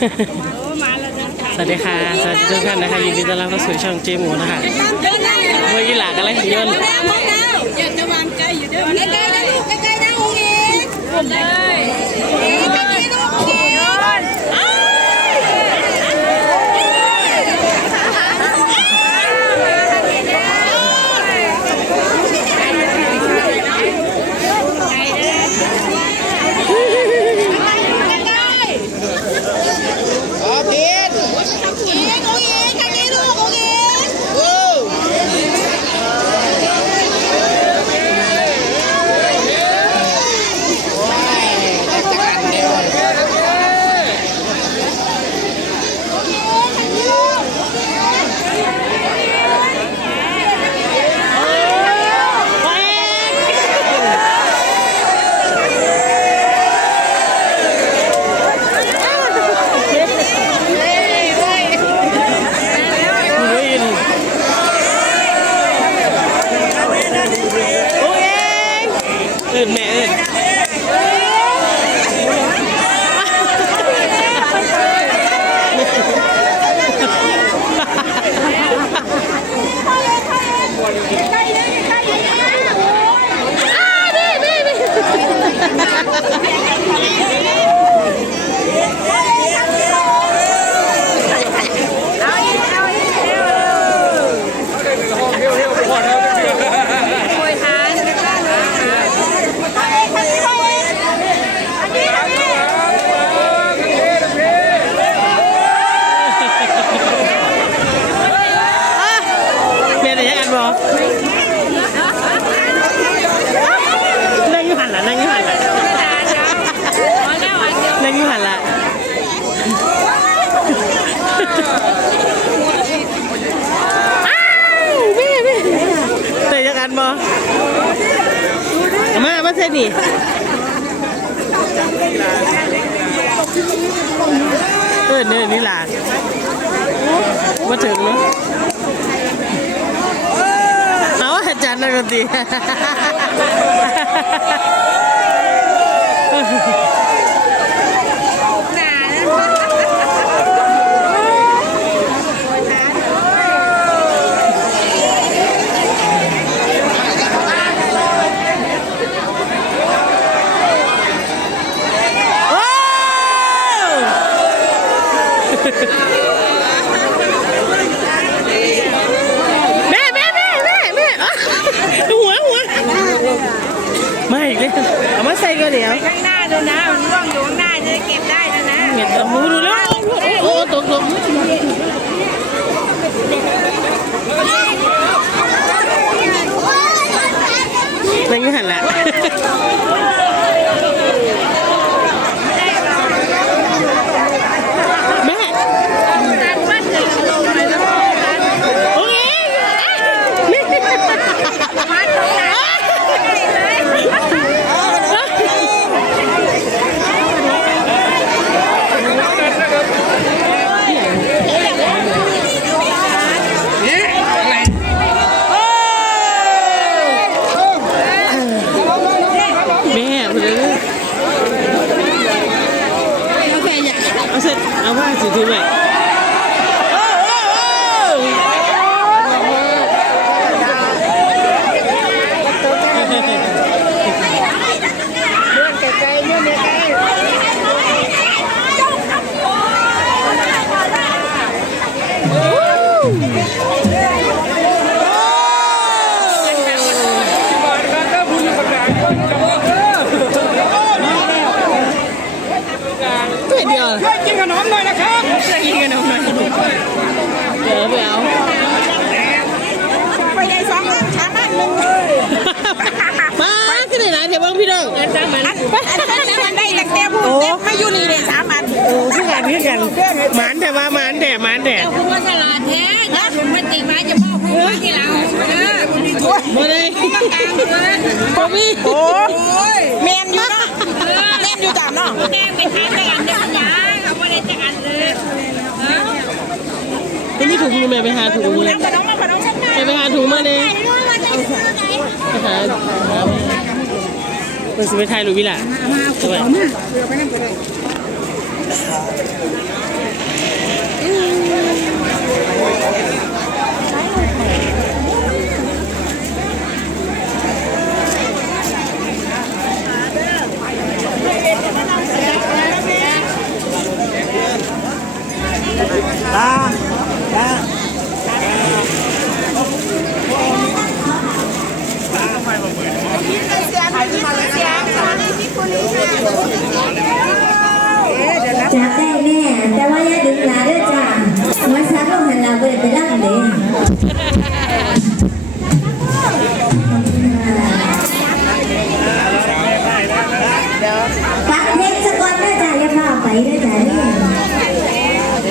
สวัสดีค่ะ สวัสดีทุกท่านนะคะยินดีต้อนรับเข้าสู่ช่องเจหมูนะคะเมื่อกี้หลากอะไรถึงยนต์อยากจะวางใจอยู่เด้อใกล้ๆนะลูกใกล้ๆนะองค์เองเลยใกล้ๆลูกองค์เององค์เององค์เองใกล้ๆลูกองค์เอง โอ้ยเอินแม่เอิน แม่ได้ยังอันบอนั่งอยู่หันละนั่งอยู่หันละนั่งอยู่หันละอ้าวแม่แม่ได้ยังอันบอมามาเส้นนี่เออเนี่ยนี่ล่ะ มาถึงเนาะ เอาอาจารย์นักดนตรีโอ้แม่แม่แม่แม่แม่อะหัวหัวไม่อีกเลย เอามาใส่ก็เดี๋ยวข้างหน้าด้วยนะมันร่วงอยู่ข้างหน้าจะได้เก็บได้ด้วยนะเห็นตะมูดูแล้วโอ้ตกตกนั่งอยู่หันละแม่ การวัดจะลงเลยแล้ว โอ้ยแม่ วัดตรงไหนเลย แม่เลยเอาเสร็จเอาผ้าสีถือไหมเดียว ช่วยกินขนมหน่อยนะครับกินกันเอาไหมเดี๋ยวไปเอาไปได้สองอันสามอันหนึ่งมาที่ไหนนะเดี๋ยวบ้างพี่น้องอันอันนั้นมันได้แต่แก้พูดเต็มไม่อยู่นี่เลยสามอันโอ้พี่กันพี่กันหมานแต่ว่าหมานแต่หมานแต่ ด้วยมาเลยกลางเลยพ่อพี่โอ้เมนอยู่นะเมนอยู่จามเนาะแก้เป็นทางแต่อันเดียวกันยาเขาไม่ได้จะอันเลยไม่มีถุงมือแม่ไปหาถุงมือน้ำกระดองน้ำกระดอง จากได้แม่แต่ว่าอย่าดึงหลาด้วยจ้ามาซักลงหันลาเบิดไปดั้งเด้ปักเพชรสะกอนด้วยจ้าอย่าพาไปด้วยจ้าเนี่ย